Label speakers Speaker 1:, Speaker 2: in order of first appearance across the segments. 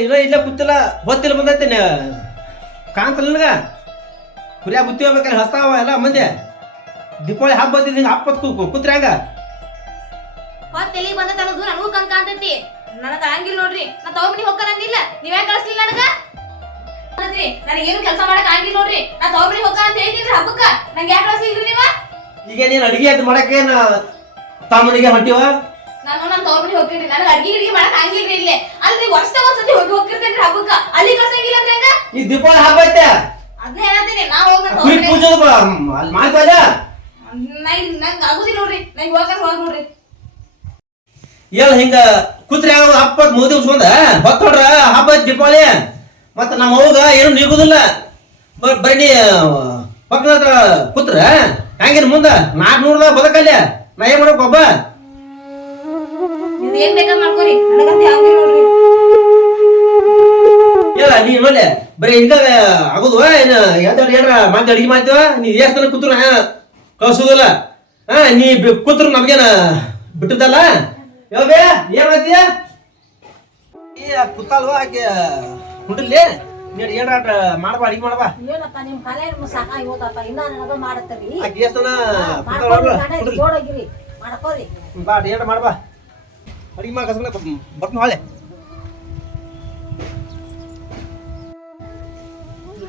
Speaker 1: ಇನ್ನ ಇಲ್ಲ ಕೂತಿಲ್ಲ. ಹೊತ್ತಿಲ್ಲ ಬಂದೈತೆ ಕಾಂತಲ್ಲ ನನಗ? ಕುರಿಯ ಬುತ್ತಿ ಹೋಗ್ಬೇಕಾರೆ ಹಸ್ತಾವ ಎಲ್ಲ ಮಂದಿ? ದೀಪಾವಳಿ ಹಬ್ಬ ಬಂದಿದ್ದು ಹಿಂಗೆ ಹಬ್ಬ ಕೂತ್ರಿ ಹಂಗ?
Speaker 2: ಹೊತ್ತು ಎಲ್ಲಿಗೆ ಬಂದ ಅನ್ನೋದು ನನಗೂ ಕಂಕ ಕಾಣ್ತೈತಿ. ನನಗೆ ಹಂಗಿಲ್ಲ ನೋಡ್ರಿ. ನಾ ತವ್ರ ಮನಿಗೆ ಹೋಗ್ತಾನಿಲ್ಲ ನೀವ್ ಯಾಕೆ ಕಳಿಸ್ಲಿಲ್ಲ ನನಗ? ನನಗೆ ಏನು ಕೆಲಸ ಮಾಡಕ್ ಆಗಿಲ್ಲ ನೋಡ್ರಿ. ನಾ ತವ್ರ ಮನಿಗೆ ಹೋಗ್ಕ ಅಂತ ಹೇಳ್ತೀನಿ ಹಬ್ಬಕ್ಕ. ನಂಗೆ ಯಾಕೆ ಕಳಿಸ್ಲಿಲ್ರಿ ನೀವ?
Speaker 1: ಈಗ ನೀನು ಅಡಿಗೆ ಅದು ಮಾಡಕ್ಕೆ ನಾ ತಾಮನಿಗೆ ಹೊಂಟಿವ?
Speaker 2: ನಾನು ನನ್ನ ತವ್ರ ಮನೆ ಹೋಗ್ತೀನಿ. ನನಗೆ ಅಡ್ಗೆ ಗಿಡ್ಗೆ ಮಾಡಕ್ ಆಗಿಲ್ರಿ ಇಲ್ಲೇ. ಅಲ್ರಿ ವರ್ಷದ ಒಂದ್ಸತಿ ಹೋಗಿ ಹೋಗ್ತಿರ್ತೇನ್ರಿ ಹಬ್ಬಕ್ಕ. ಅಲ್ಲಿ ಕಳ್ಸಂಗಿಲ್ಲ ಅಂದ್ರೆ ಹೆಂಗ?
Speaker 1: ಈ ದೀಪಾವಳಿ ಹಬ್ಬ ಐತೆ?
Speaker 2: ಅದನ್ನ ಹೇಳತ್ತೀನಿ. ನಾ ಹೋಗ್ ನನ್ನ
Speaker 1: ಕುರಿ
Speaker 2: ತವ್ರ
Speaker 1: ಪೂಜೆ ಅಲ್ಲಿ
Speaker 2: ನಂಗೆ ಆಗುದಿಲ್ಲ ನೋಡ್ರಿ. ನಂಗೆ ಹೋಗಕ್ ಹೋಗ್ ನೋಡ್ರಿ.
Speaker 1: ಎಲ್ಲ ಹಿಂಗ ಕೂತ್ರಿ ಆಗೋದು ಹಬ್ಬ ಮೋದಿ ಉಸ್ಕೊಂಡ ನೋಡ್ರ ಹಬ್ಬ ಐತ್ ದೀಪಾವಳಿ? ಮತ್ತ ನಮ್ಮ ಅವ್ಗ ಏನು ನೀಗುದಿಲ್ಲ. ಬ- ಬರೀ ನೀ ಪಕ್ಕದ ಕೂತ್ರ ಹಂಗೇನು ಮುಂದ? ನಾಲ್ಕುನೂರದ ಬದಕಲ್ಯ ನಾ ಏನ್ ಮಾಡಕ್ ಒಬ್ಬ?
Speaker 2: ಏನ್ ಮಾಡ್ಕೋರಿ. ನನಗಂತ ನೋಡ್ರಿ.
Speaker 1: ನೀ ನೋಡ್ಲೆ ಬರೀ ಹಿಂಗ ಆಗುದು ಏನ ಯಾವ್ದಾರ ಏನಾರ ಮಾತು ಅಡಿಗೆ ಮಾಡ್ತೀವ? ನೀ ತನಕ ಕೂತ್ರು ಹಾ ಕಳ್ಸುದಿಲ್ಲ. ಹಾ ನೀ ಕೂತ್ರು ನಮ್ಗೇನ ಬಿಟ್ಟದಲ್ಲ ಯಾವಾಗ ಏನ್ ಮಾಡ್ತೀಯ? ಏ ಕೂತಲ್ವಾ ಆಕೆ ಹುಡ್ಲಿ ನೀನು ಏನಾರ ಮಾಡ್ಬಾ ಅಡಿಗೆ ಮಾಡ್ಬಾ.
Speaker 3: ಏನಪ್ಪ ನಿಮ್ ಕಲೆ ಸಾಕಾಗಿ ಹೋದಪ್ಪ ಇನ್ನ ನನಗ ಮಾಡತ್ತರಿ
Speaker 1: ಆಕೆ ಎಷ್ಟು ತನ
Speaker 3: ಮಾಡ್ಕೊರಿ ಮಾಡ್ಕೋರಿ
Speaker 1: ಬಾ ಏನಾರ ಮಾಡ್ಬಾ. ಅಡಿಗೆ ಮಾಡಿ ಕಸ್ಕೊಂಡೆ ಬರ್ತೀನಿ ಹಾಳೆ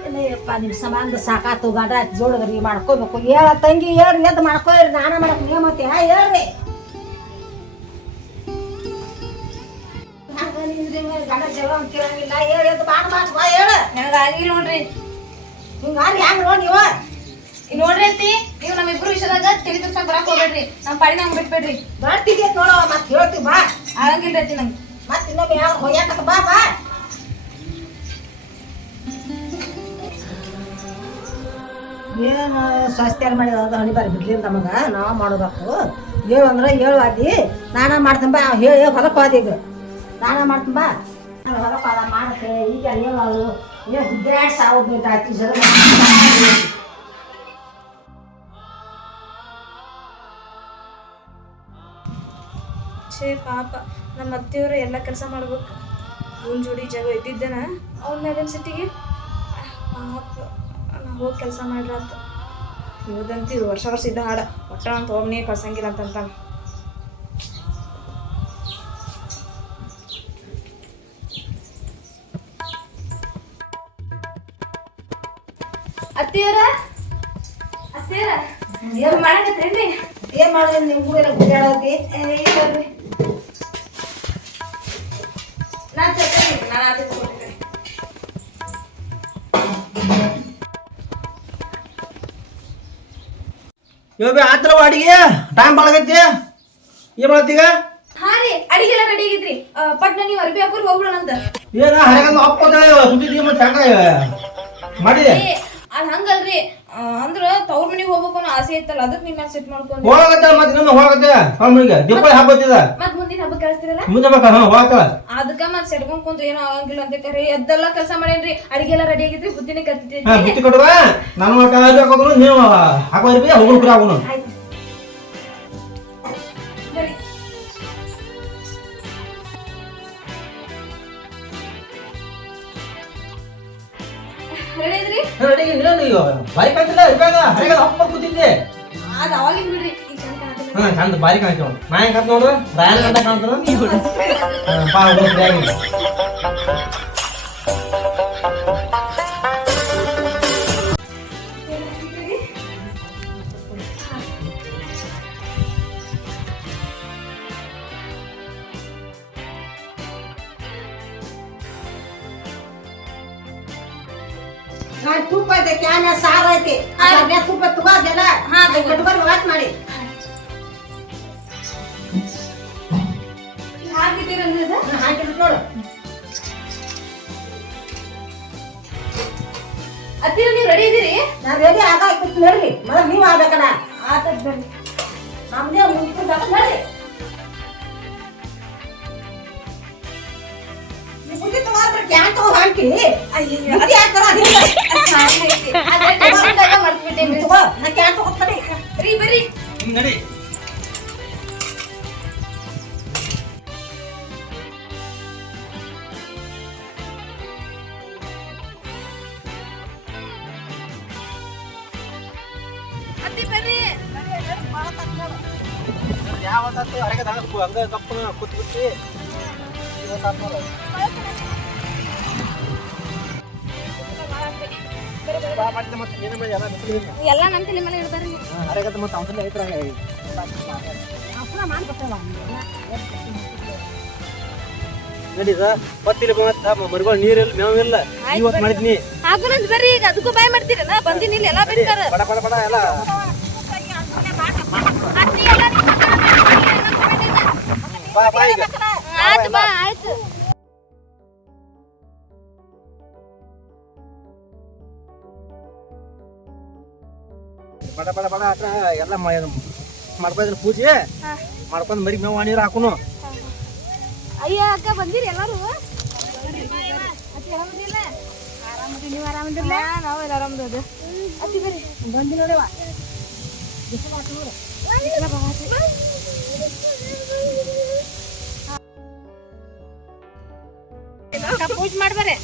Speaker 3: ಏನಯ್ಯಪ್ಪ ನಿಮ್ ಸಂಬಂಧ ಸಾಕಾತು ಗಂಡ ಜೋಡಗರಿ ಮಾಡ್ಕೋಬೇಕು ಹೇಳ ತಂಗಿ ಹೇಳ್ರಿ ಎದ್ದು ಮಾಡ್ಕೋರಿ ನಾನ ಮಾಡಕ್ ನೇಮತಿ ಹಾ ಹೇಳ್ರಿ ಹಿಂಗಾರಿ ಹೆಂಗ್ ನೋಡಿ ನೀವ
Speaker 2: ಈಗ ನೋಡ್ರಿ ಅತ್ತಿ ನೀವು ನಮ್ಮಿಬ್ರು ವಿಷಯದಾಗ ತಿಳಿ ತುರ್ಸಕ್ ಬರಾಕ್ ಹೋಗ್ಬೇಡ್ರಿ. ನಮ್ಮ ಪಾಡಿ ನಮ್ಗೆ ಬಿಟ್ಬೇಡ್ರಿ.
Speaker 3: ಗಂಟಿಗೆ ನೋಡವ ಮತ್ ಹೇಳ್ತೀವಿ ಬಾ.
Speaker 2: ಆಗಂಗಿಲ್ರಿ ಅತ್ತಿ ನಂಗೆ.
Speaker 3: ಮತ್ ಇನ್ನೊಮ್ಮೆ ಯಾವ ಹೊಯ್ಯಾಕ ಬಾ ಬಾ. ಏನು ಸ್ವಸ್ತ್ಯಾರ ಮಾಡಿದ ಅದು ಹಣಿ ಬಾರಿ ಬಿಡ್ಲಿಲ್ಲ ನಮಗ ನಾವು ಮಾಡಬೇಕು ಹೇಳು ಅಂದ್ರೆ ಹೇಳು ಅದಿ ನಾನ ಮಾಡ್ತೀನಿ ಬಾ ಹೇಳಿ ಹೊಲಕ್ಕೆ ಹೋದ ಈಗ. ನಾನ ಮಾಡ್ತೀನಿ ಬಾ. ನಾನು ಹೊಲಕ್ಕೆ ಹೋದ ಮಾಡತ್ತೆ ಈಗ ಏನು ಅದು? ಏನು ಗುದ್ದಾಡ್ ಸಾವಿರ ಬಿಟ್ಟು ಆಯ್ತು ಜನ
Speaker 4: ಛೇ ಪಾಪ ನಮ್ಮ ಅತ್ತೆಯವರು ಎಲ್ಲ ಕೆಲಸ ಮಾಡ್ಬೇಕು. ಅವ್ನ ಜೋಡಿ ಜಾಗ ಇದ್ದಿದ್ದೇನ ಅವ್ನ ಮೇಲಿನ ಸಿಟ್ಟಿಗೆ? ಪಾಪ ನಾ ಹೋಗಿ ಕೆಲಸ ಮಾಡ್ರಾತ ಇವದಂತಿ ವರ್ಷ ವರ್ಷ ಇದ್ದ ಹಾಡ. ಒಟ್ಟ ಅಂತ ಒಮ್ಮನೆ ಕಳ್ಸಂಗಿಲ್ಲ ಅಂತಂತ
Speaker 2: ಅತ್ತಿಯವರ? ಅತ್ತಿಯವರ? ಏನ್ ಮಾಡಕತ್ತೇನ್ರಿ
Speaker 3: ಏನ್ ಮಾಡೋದು ನಿಮ್ಗೂ ಎಲ್ಲ ಗುದ್ದಾಡೋತಿ
Speaker 2: ಬರ್ರಿ ತಗೊಂಡಿದ್ದೆ
Speaker 1: ಇವಾಗ ಆತ್ರವ ಅಡಿಗೆ? ಟೈಮ್ ಬಾಳಗೈತಿ ಏನ್ ಮಾಡತ್ತೀಗ
Speaker 2: ಹಾ ರೀ ಅಡಿಗೆ ಎಲ್ಲ ರೆಡಿ ಆಗಿದ್ರಿ. ಪಟ್ನ ನೀವು ಅರ್ಬಿ ಹಾಕೋರಿ ಹೋಗ್ಬಿಡೋಣ ಅಂತ.
Speaker 1: ಏನ ಹರಗಂದು ಅಪ್ಪದ ಕುಂತಿದ್ದೀವಿ ಮತ್ತೆ ಹೆಂಗ ಮಾಡಿದೆ
Speaker 2: ಏ, ಅದ್ ಹಂಗಲ್ರಿ. ಅಂದ್ರ ತವ್ರ ಮನಿಗ್ ಹೋಗ್ಬೇಕು ಅನ್ನೋ ಆಸೆ ಇತ್ತಲ್ಲ ಅದಕ್ಕೆ ನಿಮ್ಮ ಸೆಟ್ ಮಾಡ್ಕೊಂಡು.
Speaker 1: ಹೋಗತ್ತೆ ಮತ್ತೆ ಇನ್ನೊಮ್ಮೆ ಹೋಗತ್ತೆ ಅವನಿಗೆ ದೀಪಾವಳಿ ಹಬ್ಬ ಹತ್ತಿದ.
Speaker 2: ಮುಂದಿನ ಕಳಿಸ್ತಿರಲ್ಲ?
Speaker 1: ಮುಂದೆ ಬೇಕಾ? ಹಾ ಹೋಗತ್ತ
Speaker 2: ಅದಕ್ಕ ಮತ್ ಸೆಡ್ಕೊಂಡ್ ಕುಂತ್ರ ಏನೋ ಆಗಂಗಿಲ್ಲ ಅಂತ ಕರೆ ಎದ್ದೆಲ್ಲ ಕೆಲಸ ಮಾಡೇನ್ರಿ? ಅಡಿಗೆ ಎಲ್ಲ ರೆಡಿ ಆಗಿದ್ರಿ ಬುದ್ಧಿನೇ
Speaker 1: ಹಾ
Speaker 2: ಕತ್ತಿದ್ರಿ
Speaker 1: ಬುತ್ತಿ ಕೊಡುವ. ನಾನು ಹಾಕೋದ್ರು ನೀವು ಹಾಕೋದ್ರಿ ಹೋಗೋಣ ಕೂಡ ಆಗೋಣ
Speaker 2: ಆಯ್ತು. ಬರ್ರಿ ರೆಡಿ ಇದ್ರಿ?
Speaker 1: ರೆಡಿ ಇಲ್ಲ ಇವಾಗ ಹರಗದ ಅಪ್ಪ ಕೂತಿದ್ದೆ
Speaker 2: ಅದ್ ಅವಾಗಿನ್ ಬಿಡ್ರಿ.
Speaker 1: ಹಾ ಚಂದ ಬಾರಿ ಕಾಣ್ತೀವ ನಾ ಹೆಂಗ್ ಕಾಣ್ತ ನೋಡು ರಾಯನ ಗಂಟ ಕಾಣ್ತಾನ ಬಾ ಹೋಗೋಣ ಬ್ಯಾಗ್ ಇದೆ.
Speaker 3: ನಾನು ತುಪ್ಪ ಐತೆ ಕ್ಯಾನ ಸಾರ ಐತಿ. ತುಪ್ಪ ತಗೋದೆಲ್ಲ
Speaker 2: ಹಾ.
Speaker 3: ಕಟ್ಕೊಂಡು ವಾಟ್ ಮಾಡಿ.
Speaker 2: ರೆಡಿ ಇದೀರಿ?
Speaker 3: ನಾನು ರೆಡಿ ಆಗಾಯ್ತು ನೋಡ್ರಿ. ಮೊದಲು ನೀವು ಆಗ್ಬೇಕಲ್ಲ.
Speaker 2: ಆತದ್ ಬರ್ರಿ
Speaker 3: ನಮ್ದೇ ಮುಂಚೆ ನೋಡ್ರಿ. ಕ್ಯಾನ್ ತಗೋತಾನೆ
Speaker 2: ರೀ ಬರ್ರಿ
Speaker 1: ನಡಿ. ಯಾವ ಹೊರಗೆ ಹಂಗ ಕಪ್ಪು ಕುತ್ತು ಬಿಟ್ಟಿ ಎಲ್ಲ
Speaker 2: ನಂತ ನಿಮ್ಮ ಮನೆ ಇಡ್ತಾರೆ
Speaker 1: ಹರಗದ ಮತ್ತೆ ಅವಸಲ್ಲ ಐತ್ರ ಮಾಡ್ಕೊಟ್ಟಲ್ಲ
Speaker 3: ಅಪ್ಪನ ಮಾಡ್ಕೊತೇವ
Speaker 1: ನಡಿ ಸರ್ ಮತ್ತಿಲ್ಲಿ ಮತ್ತೆ ಮರಿಗಳು ನೀರಿಲ್ಲ ಮೇವಿಲ್ಲ ಇವತ್ತು ಮಾಡಿದ್ನಿ.
Speaker 2: ಹಾಕೋಣಂತ ಬರ್ರಿ. ಈಗ ಅದಕ್ಕೂ ಬಾಯ್ ಮಾಡ್ತೀರಲ್ಲ? ಬಂದಿನಿ ಇಲ್ಲಿ ಎಲ್ಲ ಬಿಡ್ತಾರ.
Speaker 1: ಬಡ ಬಡ ಬಡ ಎಲ್ಲ. ಬಾ ಬಾ ಈಗ.
Speaker 2: ಆಯ್ತು ಬಾ ಆಯ್ತು.
Speaker 1: ಬಡ ಬಡ ಬಡ ಅಟ್ರ ಎಲ್ಲ ಮಾಡ್ಕೊಂಡ್ರೆ ಪೂಜೆ. ಮಾಡ್ಕೊಂಡ್ ಮರಿ ಮೇವು ನೀರು ಹಾಕುನು.
Speaker 2: ಅಯ್ಯ ಅಕ್ಕ ಬಂದಿರಿ ಎಲ್ಲರೂ? ನೀವು ಆರಾಮದಿಲ್ಲ? ನಾವು ಎಲ್ಲ ಆರಾಮದ ಅತ್ತಿ ಬರ್ರಿ.
Speaker 3: ಬಂದಿ ನೋಡಿವ
Speaker 2: ಪೂಜೆ ಮಾಡ್ಬಾರೆ?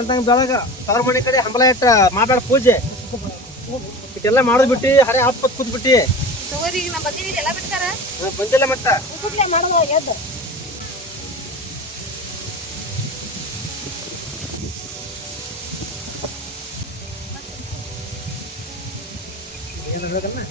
Speaker 1: ತಂಗ ಬೆಳಗ ತವ್ರ ಮನೆ ಕಡೆ ಹಂಬಲ ಇಟ್ಟ ಮಾತಾಡ ಪೂಜೆ. ಇಟ್ಟೆಲ್ಲ ಮಾಡೋದ್ ಬಿಟ್ಟಿ ಹರೇ ಹಪ್ಪ ಕೂತ್ ಬಿಟ್ಟಿ. ಬಂದಿಲ್ಲ ಮತ್ತ. ಏನ್ ಹೇಳ್ಬೇಕನ್ನ?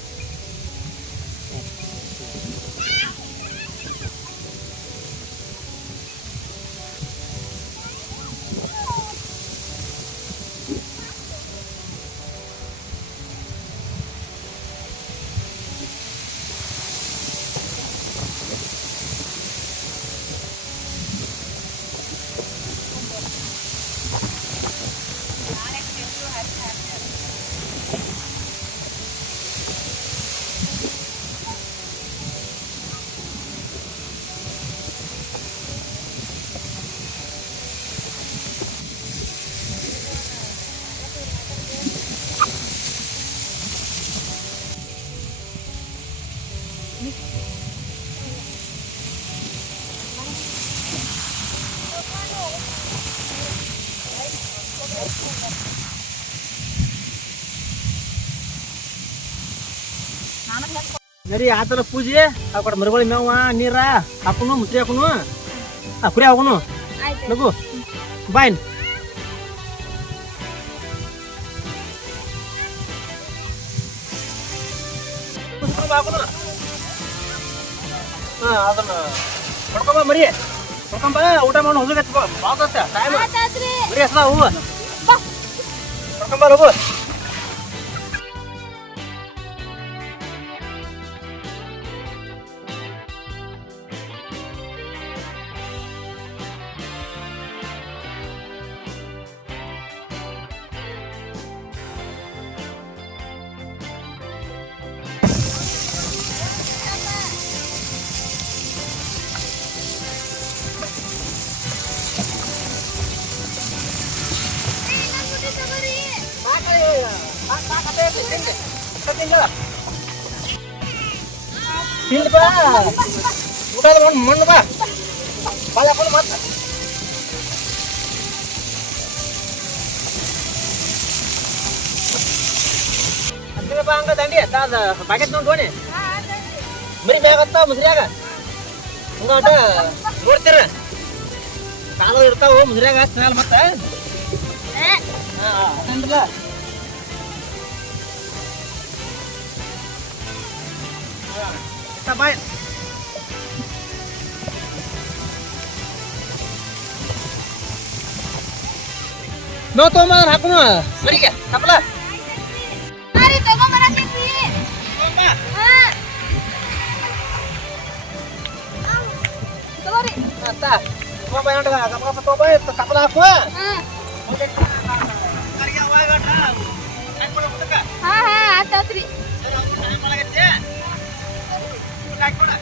Speaker 1: ನಡಿ ಆತರ ಪೂಜೆ. ಆ ಕಡೆ ಮರಗಳು ಮೇವ ನೀರ ಹಾಕುನು ಮುಸ್ರಿ ಹಾಕುನು. ಆ ಕುರಿ ಹಾಕುನು. ನಗು. ಬಾಯ್ನ್ ಅದನ್ನ ಹೊಡ್ಕೊಂಬ ಮರಿ. ಹೊಡ್ಕೊಂಬ ಊಟ ಮಾಡಿ ಹೋಗ್ಬೇಕು ಬಾತ ಟೈಮ್ ಮರಿ ಹಸ್ದ ಹೂವು ಹೊಡ್ಕೊಂಬ ಲಗು ತಿಂದು ಬಾ. ಊಟದ ಮಣ್ಣು ಮಣ್ಣು ಬಾ. ಬಾಳೆ ಹಾಕೊಂಡು ಮಾತ್ರ. ಬಾ ಹಂಗ ದಂಡಿ. ಅದ ಪ್ಯಾಕೆಟ್ ನೋಡಿ ಗೋಣಿ ಮರಿ ಮ್ಯಾಗತ್ತ ಮುಸ್ರಿಯಾಗ. ಹಂಗಾಟ ನೋಡ್ತೀರ. ಕಾಲು ಇರ್ತಾವ ಮುಸ್ರಿಯಾಗ ಸ್ಮೆಲ್ ಮತ್ತೆ? ಹಾ ಬಾಯ್ ನೋ ತೊಗೊಂಬ ಹಾಕೋಣ ಮರಿಗೆ ತಪ್ಪಲ
Speaker 2: ಹಾರಿ ತಗೊಂಬರತೈತಿ ಹಾ ತಗೋರಿ
Speaker 1: ಅತ್ತ ತೊಗೊಂಬ ಎಂಟು ಕಪ್ಪ ತೊಗೊಂಬ ಕಪ್ಪಲ ಹಾಕು
Speaker 2: ಹಾ ಹಾ ಹಾ ಆತಾತ್ರಿ
Speaker 1: ಅಪ್ಪರೇ ಹೋಗೋಣ ಉಂಡಾರ್ನ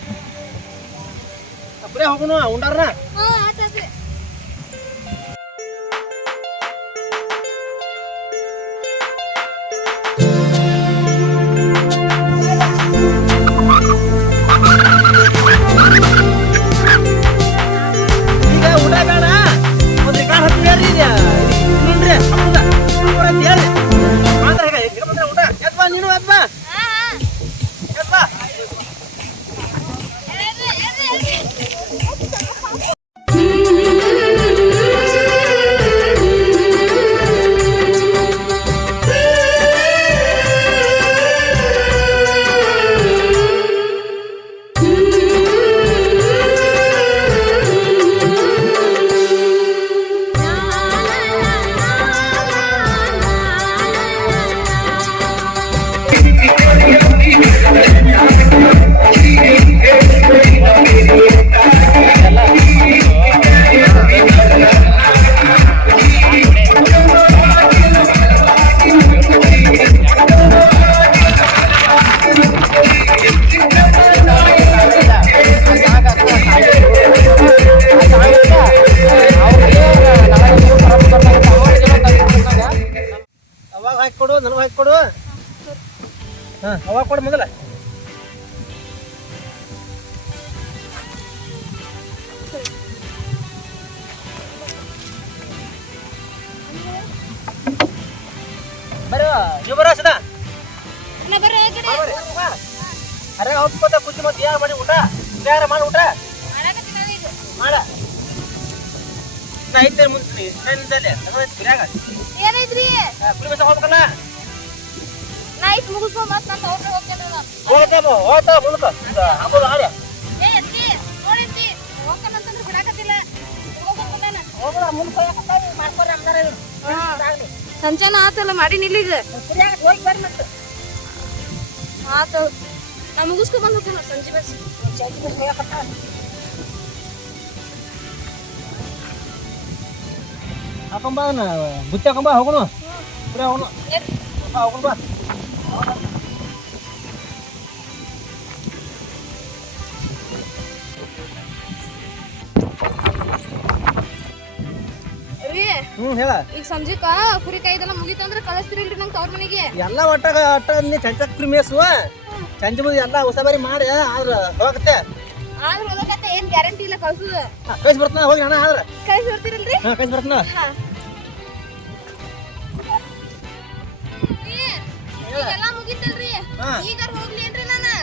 Speaker 2: ಅಪ್ರೇ ಹೋಗೋಣ
Speaker 1: ಈಗ
Speaker 2: ಹಾಂ
Speaker 1: ಅವಾಗ ಕೊಡು ಮೊದಲ. ಬರೋ ನೀವು ಬರೋ ಸದಾ.
Speaker 2: ನಾ ಬರ್ರಿ ಆ ಕಡೆ.
Speaker 1: ಅರೆ ಹೊತ್ಕೋತ ಕುಚ್ಚಿ ಮತ್ತೆ ಯಾರು ಮಾಡಿ ಊಟ? ಯಾರ ಮಾಡಿ ಊಟ?
Speaker 2: ಮಾಡಾಕತ್ತೀನಿ ನಾನು ಈಗ.
Speaker 1: ಮಾಡ. ನಾ ಐತೆ ಮುಂದೆ ನಿಂತಲ್ಲೇ. ಬಿರ್ಯಾಗ
Speaker 2: ಏನೈತ್ರಿ
Speaker 1: ಕುರಿ ಬಸ ಹೋಗ್ಬೇಕಲ್ಲ?
Speaker 2: ನಾ ಇಟ್ ಮುಗಿಸ್ಕೊಂಡ್ ಮತ್ ನಾನು ತಗೊಂಡ್ರೆ ಹೋಗ್ತೇನೆ ನಾನು.
Speaker 1: ಆಡ
Speaker 2: ಏ ಬಿಡಾಕತ್ತಿಲ್ಲ.
Speaker 3: ಹೋಗೋಣ ಮುಂದೆ ಮಾಡ್ಕೊಂಡು ನಮ್ದಾರ
Speaker 2: ಸಂಚಾನ ಆತಲ್ಲ ಮಾಡಿ ನಿಲ್ಲಿಗ
Speaker 3: ಹೋಗಿ ಬರ್ರಿ ಮತ್ತೆ.
Speaker 2: ಆತ. ನಾ ಮುಗಿಸ್ಕೊ ಬಂದ್ ಹೋಗ್ತೇನೆ ಸಂಜೆ ಬಸ್.
Speaker 3: ಚೈತಿ ಬಸ್
Speaker 1: ಹಾಕೊಂಬ ಬುತ್ತಿ ಹಾಕೊಂಬ ಹೋಗೋಣ. ಕುರಿ ಹೋಗೋಣ. ಹೋಗೋಣ ಬಾ ಹ್ಞೂ ಹೇಳ.
Speaker 2: ಈಗ ಸಂಜೆಕ ಕುರಿ ಕಾಯ್ದೆಲ್ಲ ಮುಗಿತಂದ್ರೆ ಕಳಿಸ್ತಿರಿಲ್ರಿ ನಂಗೆ ತವ್ರ ಮನೆಗೆ.
Speaker 1: ಎಲ್ಲ ಒಟ್ಟಾಗ ಅಟ್ಟ ನೀ ಚಂಚ ಕುರಿ ಮೇಸುವ ಮುಂದೆ ಎಲ್ಲ ಹೊಸಬಾರಿ ಮಾಡಿ ಆದ್ರ ಹೋಗತ್ತೆ.
Speaker 2: ಆದ್ರ ಹೋಗತ್ತೆ ಏನ್ ಗ್ಯಾರಂಟಿ ಇಲ್ಲ ಕಳ್ಸುದು.
Speaker 1: ಕಳ್ಸಿ ಬರ್ತಾನ ಹೋಗಿ ಅಣ್ಣ ಆದ್ರ.
Speaker 2: ಕಳ್ಸಿ ಬರ್ತೀರಲ್ರಿ?
Speaker 1: ಹಾಂ ಕಳ್ಸಿ ಬರ್ತಾನ.
Speaker 2: ಈಗೆಲ್ಲ ಮುಗಿತಲ್ರಿ. ಈಗ ಹೋಗ್ಲಿ ಏನ್ರಿ ನಾನು?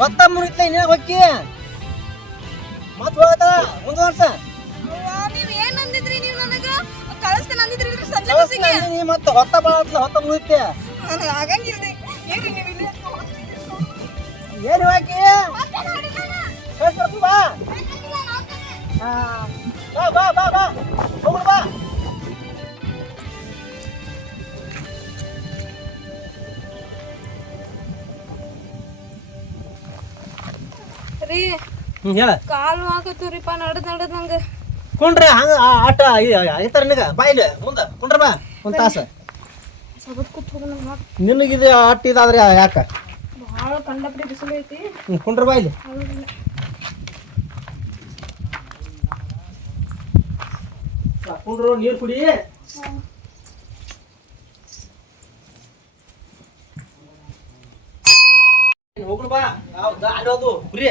Speaker 1: ಹೊತ್ತ ಮುನಿತ್ಲ ಇನ್ನೇ ಹೊಕ್ಕಿ? ಮತ್ ಹೋಗತ್ತಲ್ಲ ಮುಂದೆ ವರ್ಷ.
Speaker 2: ನೀವ್ ಏನ್ ಅಂದಿದ್ರಿ ನೀವ್ ನನಗ? ಕಳಿಸ್ತೇನೆ ಅಂದಿದ್ರಿ ಸಂಜೆ ಬಸ್ಸಿಗೆ
Speaker 1: ನೀ ಮತ್ತೆ ಹೊತ್ತ ಬಾಳ ಹೊತ್ತ ಮುಗಿತ್ತೆ
Speaker 2: ನನಗೆ ಆಗಂಗಿಲ್ರಿ. ಏನ್ರಿ ನೀವು ಇಲ್ಲಿ
Speaker 1: ಏನು ಹಾಕಿ
Speaker 2: ಮತ್ತೆ ನೋಡಿ ನಾನು.
Speaker 1: ಕಳ್ಸಿ ಬರ್ತೀನಿ ಬಾ. ಬಾ ಬಾ ಬಾ. ಹೋಗೋಣ ಬಾ.
Speaker 2: ರೀ.
Speaker 1: ಹ್ಞೂ ಹೇಳ.
Speaker 2: ಕಾಲು ಹಾಕತ್ತವ್ರಿಪ್ಪ ನಡದ್ ನಡದ್ ನಂಗೆ.
Speaker 1: ಕುಂಡ್ರ ಹಂಗ ಆ ಆಟ ಐತಾರ ನಿನಗ? ಬಾ ಇಲ್ಲಿ ಮುಂದೆ. ಕುಂಡ್ರ ಬಾ ಒಂದು ತಾಸು.
Speaker 2: ಸ್ವಲ್ಪ ಕೂತ್ ಹೋಗೋಣ ಮಾತ್
Speaker 1: ನಿನಗಿದು ಆಟ ಇದಾದ್ರೆ ಯಾಕ?
Speaker 2: ಭಾಳ ಕಂಡಪಡಿ ಬಿಸಿಲು ಐತಿ.
Speaker 1: ಹ್ಞೂ ಕುಂಡ್ರ ನೀರು ಕುಡಿ. ಹೋಗ್ರ ಬಾ. ದಾರಿ ಹೋದು ಕುರಿ.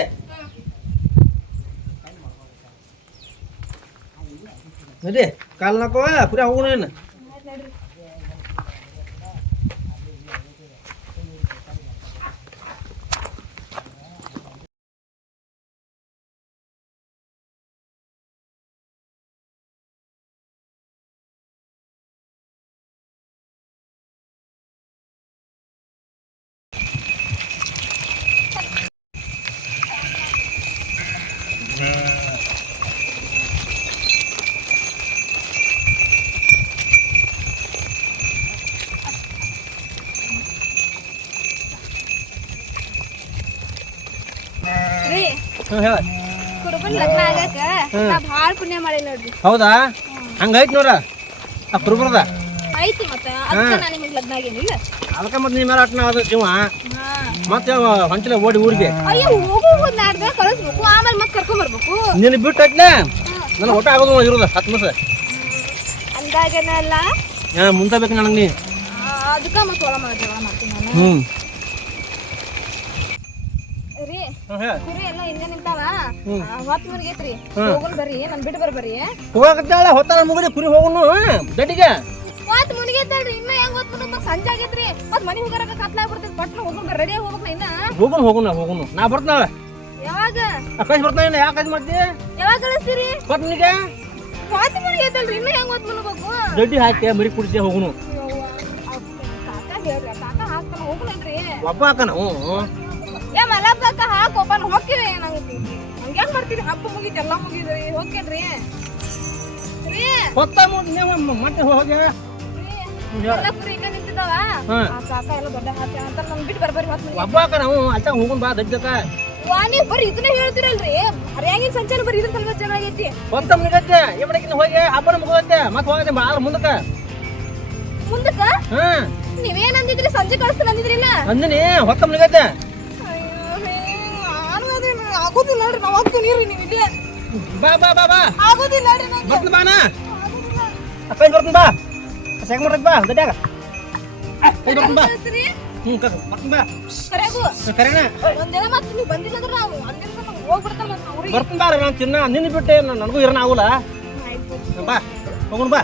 Speaker 1: ನಡಿ ಕಾಲ್ ನಾಕೋ ಕುರಿ ಹೋಗೋಣ ಏನು ಹ್ಞೂ ಹೇಳ.
Speaker 2: ಕುರುಬನ್ ಲಗ್ನ ಆಗಕ್ಕ ನಾ ಭಾಳ ಪುಣ್ಯ ಮಾಡಿ ನೋಡ್ರಿ.
Speaker 1: ಹೌದಾ? ಹಂಗೈತ್ ನೋಡ ಆ ಕುರುಬರದ
Speaker 2: ಐತಿ ಮತ್ತ. ಅದಕ್ಕ ನಾ ನಿಮಗೆ ಲಗ್ನ ಆಗೇನಿಲ್ಲ
Speaker 1: ಅದಕ್ಕೆ ಮತ್ತೆ ನಿಮ್ಮ ಅಟ್ನ ಅದ ಜೀವ. ಮತ್ತೆ ಓಡಿ ಊರಿಗೆ.
Speaker 2: ಅಯ್ಯೋ ಹೋಗು ಹೋಗು ನಾಡ್ದ ಕಳಿಸ್ಬೇಕು ಆಮೇಲೆ ಮತ್ತೆ ಕರ್ಕೊಂಡ್ ಬರ್ಬೇಕು.
Speaker 1: ನಿನ್ನ ಬಿಟ್ಟು ಐತ್ಲೆ ನನ್ನ ಊಟ ಆಗೋದು ಇರೋದು ಹತ್ತು ಮುಂದೆ ಬೇಕು ನನಗೆ ನೀ.
Speaker 2: ಅದಕ್ಕೆ ಮತ್ತೆ ಒಳ ಮಾಡ್ದೇವ ಮಾಡ್ತೀನಿ
Speaker 1: ಹ್ಞೂ
Speaker 2: ರೀ
Speaker 1: ಹ್ಞೂ ಹೇಳ
Speaker 2: ಕುರಿ ಎಲ್ಲ ಹಿಂದೆ ನಿಂತಾವ. ಹೊತ್ತು ಮನೆಗೆ ಐತ್ರಿ ಹೋಗೋಣ ಬರ್ರಿ ನನ್ ಬಿಟ್ಟು ಬರ್ಬರ್ರಿ
Speaker 1: ಹೋಗತ್ತಾಳೆ ಹೊತ್ತಾಳ ಮುಗಿದ ಕುರಿ ಹೋಗುನು ದಡ್ಡಿಗೆ.
Speaker 2: ಹೊತ್ತು ಮುನಿಗೆ ಐತಲ್ರಿ ಇನ್ನ ಹೆಂಗ್ ಹೊತ್ತು ಮುನಿಗೆ ಸಂಜೆ ಆಗೈತ್ರಿ. ಮತ್ ಮನೆಗೆ ಹೋಗಾರ ಕತ್ಲಾಗ್ಬಿಡ್ತೈತಿ ಪಟ್ನ ಹೋಗೋಣ ರೆಡಿ ಹೋಗ್ಬೇಕು ಇನ್ನ?
Speaker 1: ಹೋಗುನು ಹೋಗುನು ಹೋಗುಣ ನಾ ಬರ್ತಾಳೆ
Speaker 2: ಯಾವಾಗ?
Speaker 1: ಕಳ್ಸಿ ಬರ್ತಾನೆ ಯಾಕೆ ಕಳ್ಸಿ ಮಾಡ್ತಿ?
Speaker 2: ಯಾವಾಗ ಕಳಿಸ್ತೀರಿ?
Speaker 1: ಕೊಟ್ಟನಿಗೆ
Speaker 2: ಹೊತ್ತು ಮನೆಗೆ ಐತಲ್ರಿ ಇನ್ನ ಹೆಂಗ್ ಹೊತ್ತು ಮುನ್ಬೇಕು?
Speaker 1: ದಡ್ಡಿ ಹಾಕಿ ಮರಿ ಕುಡಿಸಿ ಹೋಗುನು.
Speaker 2: ಕಾಕ ಹೇಳ್ರಿ ಕಾಕ ಹಾಕ್ತಾನ ಹೋಗ್ಲೇನ್ರಿ
Speaker 1: ಒಬ್ಬ ಹಾಕನ ಹ್ಞೂ ಹ್ಞೂ
Speaker 2: ಏ ಮಲಬ್ದಕ್ಕ ಹಾಕ್ ಒಬ್ಬನ ಹೋಗ್ತೀವಿ ಏನಾಗುತ್ತೆ ಹಂಗೆ ಮಾಡ್ತೀರಿ? ಹಬ್ಬ ಮುಗೀತು ಎಲ್ಲ ಮುಗಿದ್ರಿ ಹೋಗ್ತೇನ್ರಿ. ರೀ
Speaker 1: ಹೊತ್ತ ನೀವು ಮತ್ತೆ ಹೋಗಿ.
Speaker 2: ನೀವೇನಂದಿದ್ರಿ ನೀವು ಸಂಜೆ ಕಳಿಸ್ತೀನಿ ಅಂದಿದ್ರಿಲ್ಲ
Speaker 1: ಅಂದಿನಿ ಹೊತ್ತ ಮುಗಿಗತ್ತೆ
Speaker 2: ಆಗೋದಿಲ್ಲ ನೋಡ್ರಿ ನಾವು ಹೋಗ್ತೀನಿ ರೀ ನೀವು ಇಲ್ಲಿ.
Speaker 1: ಬಾ ಬಾ ಬಾ ಬಾ.
Speaker 2: ಆಗೋದಿಲ್ಲ ನೋಡ್ರಿ ನಂಗೆ.
Speaker 1: ಬರ್ತೀನಿ ಬಾನ ಕೈ ಬರ್ತೀನಿ ಬಾ. ಸೆಕ್ ಮಾಡ್ರಿ ಬಾ? ದಡ್ಡಾಗ. ಕೈ ಬರ್ತೀನಿ ಬಾ?
Speaker 2: ಕಳಿಸ್ರಿ
Speaker 1: ಹ್ಞೂ ಬರ್ತೀನಿ ಬಾ.
Speaker 2: ಕರೆಗೂ.
Speaker 1: ಕರೆನ.
Speaker 2: ಒಂದಿನ ಮತ್ತೆ ನೀವು ಬಂದಿಲ್ಲ ಅಂದ್ರೆ ನಾವು ಅಂದಿನ ನಾವು ಹೋಗ್ಬಿಡ್ತಾರ ಮತ್ತೆ ಊರಿಗೆ
Speaker 1: ಬರ್ತೀನಿ ಬಾ ನಾನು ತಿನ್ನ ನಿನ್ನ ಬಿಟ್ಟೆ ನಾನು- ನನಗೂ ಇರೋಣ ಆಗುಲ್ಲ. ಬಾ ಹೋಗೋಣ ಬಾ.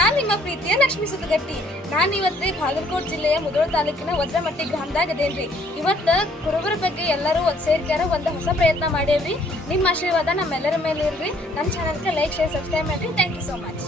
Speaker 2: ನಾನು ನಿಮ್ಮ ಪ್ರೀತಿಯ ಲಕ್ಷ್ಮೀ ಸುತ್ತಗಟ್ಟಿ ನಾನು ಇವತ್ತು ಬಾಗಲಕೋಟೆ ಜಿಲ್ಲೆಯ ಮುದೋಳ ತಾಲೂಕಿನ ವಜ್ರಮಟ್ಟಿ ಗ್ರಾಮದಾಗ ಅದೇನ್ರಿ ಇವತ್ತು ಕುರುಬರ ಬಗ್ಗೆ ಎಲ್ಲರೂ ಸೇರ್ಕ್ಯಾರ, ಒಂದು ಹೊಸ ಪ್ರಯತ್ನ ಮಾಡೇವ್ರಿ ನಿಮ್ಮ ಆಶೀರ್ವಾದ ನಮ್ಮೆಲ್ಲರ ಮೇಲೆ ಇರ್ರಿ. ನಮ್ಮ ಚಾನಲ್ಗೆ ಲೈಕ್ ಶೇರ್ ಸಬ್ಸ್ಕ್ರೈಬ್ ಮಾಡಿರಿ. Thank you so much